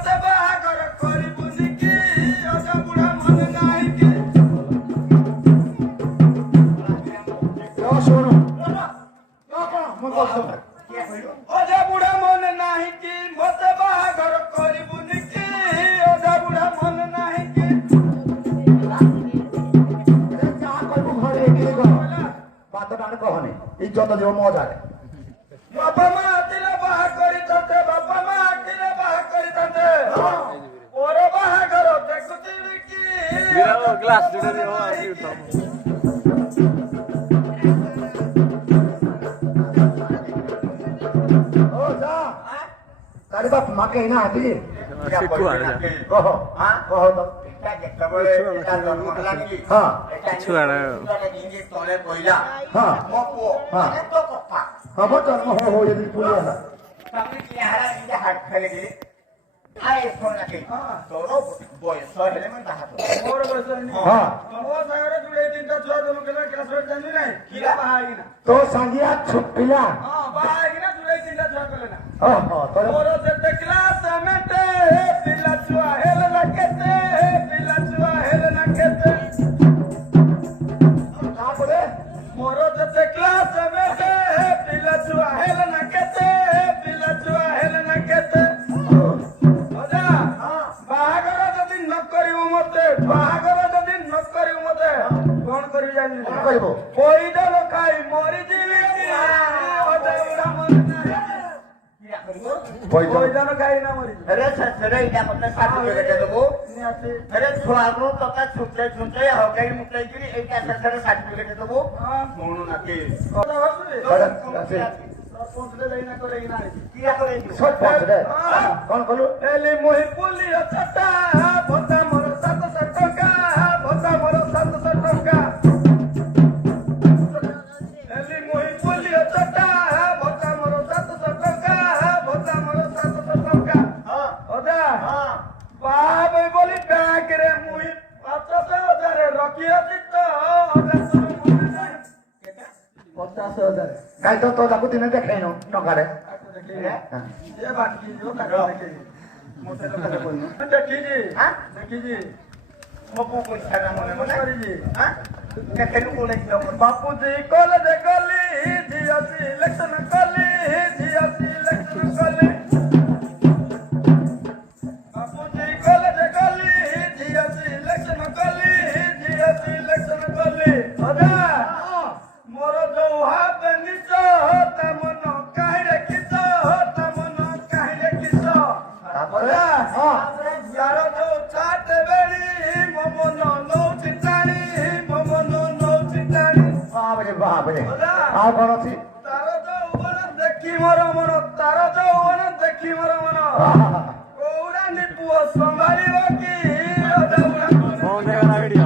मते बाहागर करिबुनि की अजा बुढ़ा मन नाही की ଶୁଣୁ अजा बुढ़ा मन नाही की मते बाहागर करिबुनि की अजा बुढ़ा मन नाही की बात टाण कहने इज्जत जो मजारे बापा माँ तिले बाहा करी तते बापा माँ तिले बाहा करी तते ओरे बाहागर देखुतिबि की गिराओ ग्लास जुड़े दे हो आसी उठो ओ जा तारे बाप माँ के ना आती शिकू आ जा कहो कहो तो हाँ छुआड़ा हाँ हाँ हाँ वो जन्म हो यदि पुलिया है मोर बसनी हाँ मो सागरे जुड़े तीनटा छुआ दोनो केला क्लासमेट जानि नाही किला बाहागिना तो संगिया छुपिला हां बाहागिना जुड़े तीनटा छुआ कलेना हाँ तो मोर जते क्लास मेटे पिला छुआ हेल लगते पिला छुआ हेल लगते कहाँ बोले मोर जते क्लास मेटे पिला छुआ हेल लगते पिला छुआ हेल लगते अजा बाहागर जदि न करियो मते बाहागर जदि न करियो मते कोन करि जानि कहबो कोई दल खाई मोरी जीवी की अजा बुढ़ा मन नाही कोई दल खाई ना मोरी अरे ससरे इटा मतलब सर्टिफिकेट देबो नियाते अरे छुआगो तका छुटे छुटे हकाई मुकाई करी एटा ससरे सर्टिफिकेट देबो हां मोनु नाके কথা হচ্ছে পৌঁছলে যাই না করে না किया करे सब पहुँच रहे कौन बोलो এলি মহি পুলি অচটা ভতা মোর 700 টাকা ভতা মোর 700 টাকা এলি মহি পুলি অচটা ভতা মোর 700 টাকা ভতা মোর 700 টাকা हां ওদা हां বাবা বলি ব্যাগ রে মুই 500,000 রকিয়তি তো ওদা শুরু মনে নাই 50,000 कल तो ताकू दिन देखे नो नकारे ये बात की जो कर रहे मोटे लोग का बोलना देखी जी हां देखी जी मपु को छाना मने मने करी जी हां केनु बोले कि बापू जी कॉलेज गली जीएससी इलेक्शन गली जीएससी इलेक्शन गली बापू जी कॉलेज गली जीएससी इलेक्शन गली जीएससी इलेक्शन गली अरे मोर जो हाथ नीचो तमन काहे किसो तमन काहे किसो अरे हाँ यार जो चाट बेड़ी ममन नो चितानी ममन नो चितानी बाप रे आ कौन थी तार যৌবন দেখি মর মন তার যৌবন দেখি মর মন কৌরানি পুଅ সম্ভালিব কি कौन देगा ना वीडियो